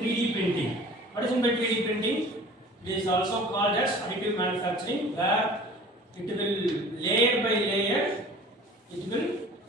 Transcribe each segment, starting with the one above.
3D printing. What is meant by 3D printing? It is also called as additive manufacturing, where it will layer by layer, it will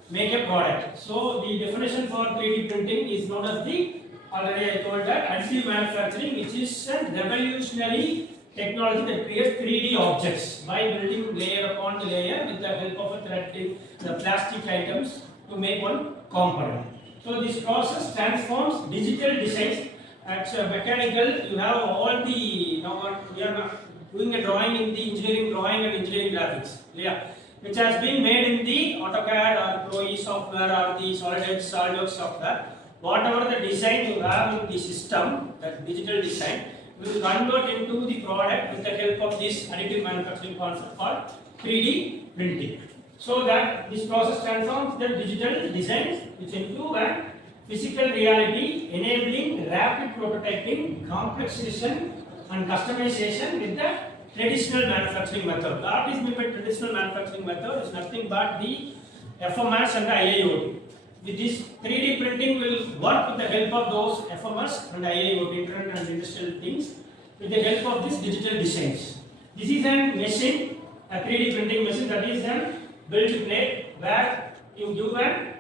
make a product. So the definition for 3D printing is known as the, already I told that, additive manufacturing, which is a revolutionary technology that creates 3D objects by building layer upon the layer with the help of a thread, the plastic items to make one component. So this process transforms digital designs. At mechanical, you have all the, now we are doing a drawing in the engineering drawing and engineering graphics, yeah, which has been made in the AutoCAD or Pro-E software or the SolidWorks software. Whatever the design you have in the system, that digital design, will convert into the product with the help of this additive manufacturing concept called 3D printing. So that this process transforms the digital designs which include a physical reality, enabling rapid prototyping, complex decision and customization with the traditional manufacturing method. What is meant by traditional manufacturing method is nothing but the FMS and the IIoT. With this 3D printing will work with the help of those FMS and IIoT, Internet and Industrial things, with the help of these digital designs. This is a machine, a 3D printing machine, that is a built plate where you give a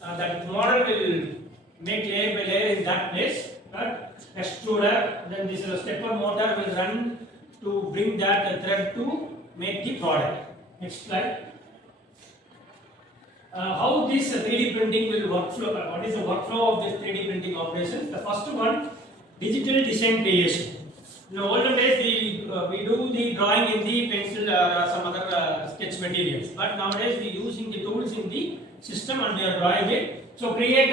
that model will make layer by layer in that place. But extruder, then this stepper motor will run to bring that thread to make the product. Next slide. How this 3D printing will workflow? What is the workflow of this 3D printing operations? The first one, digital design creation. In the olden days, we do the drawing in the pencil or some other sketch materials. But nowadays, we using the tools in the system and we are drawing it. So create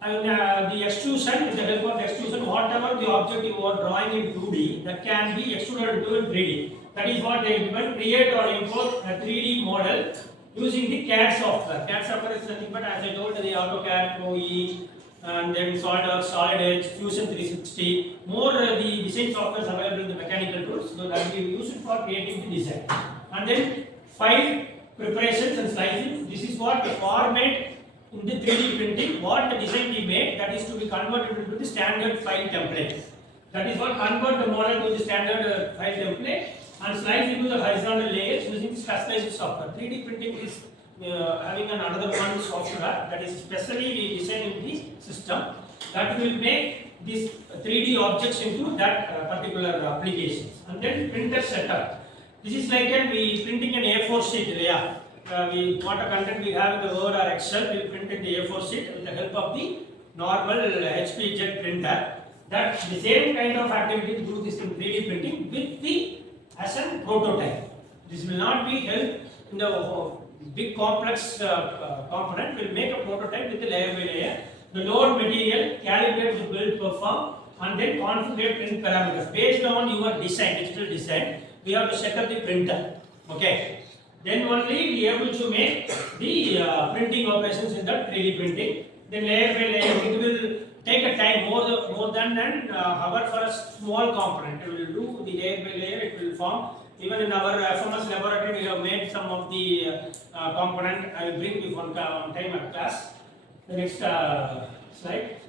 the extrusion, with the help of extrusion, whatever the object you are drawing in 2D, that can be extruded into 3D. That is what they will create or import a 3D model using the CAD software. CAD software is nothing but, as I told, the AutoCAD, Pro-E, and then SolidWorks, SolidEdge, Fusion 360. More the design software is available in the mechanical tools, so that we use it for creating the design. And then file preparations and slicing. This is what the format in the 3D printing. What the design we make, that is to be converted into the standard file template. That is what convert the model to the standard file template and slice into the horizontal layers using specialized software. 3D printing is having another one software that is specially designed in the system that will make these 3D objects into that particular applications. And then printer setup. This is like we printing an A4 sheet. Yeah. What a content we have in the Word or Excel, we print in the A4 sheet with the help of the normal HP jet printer. That the same kind of activity do this in 3D printing with the as a prototype. This will not be held in the big complex component. Will make a prototype with the layer by layer. The load material, calibrate the build, perform, and then configure print parameters based on your design, digital design. We have to set up the printer. Okay. Then only we are able to make the printing operations in the 3D printing. Then layer by layer, it will take a time more than an hour for a small component. It will do the layer by layer, it will form. Even in our FMS laboratory, we have made some of the component. I will bring you one time at class. The next slide.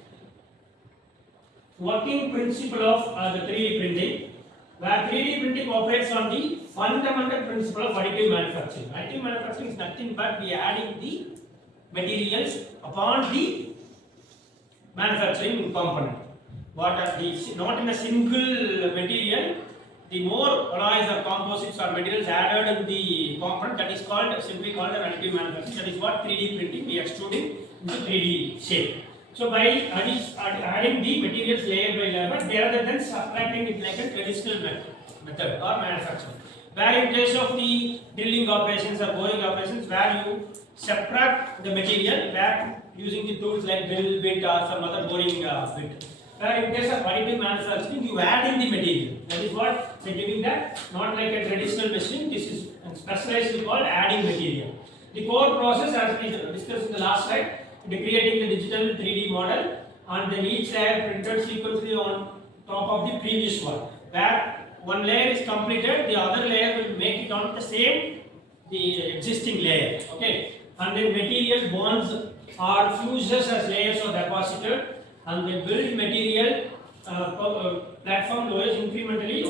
Working principle of the 3D printing, where 3D printing operates on the fundamental principle of additive manufacturing. Additive manufacturing is nothing but we adding the materials upon the manufacturing component. What are these? Not in a single material. The more alloys or composites or materials added in the component, that is called simply called an additive manufacturing. That is what 3D printing, we extruding into 3D shape. So by adding the materials layer by layer, but rather than subtracting it like a traditional method or manufacturing. Where in case of the drilling operations or boring operations, where you subtract the material, where using the tools like drill bit or some other boring bit. Where in case of additive manufacturing, you add in the material. That is what they are giving that, not like a traditional machine. This is specialized called adding material. The core process, as we discussed in the last slide, creating the digital 3D model, and then each layer printed sequentially on top of the previous one. Where one layer is completed, the other layer will make it on the same existing layer. Okay, and then material bonds or fuses as layers are deposited, and they build material platform lowers incrementally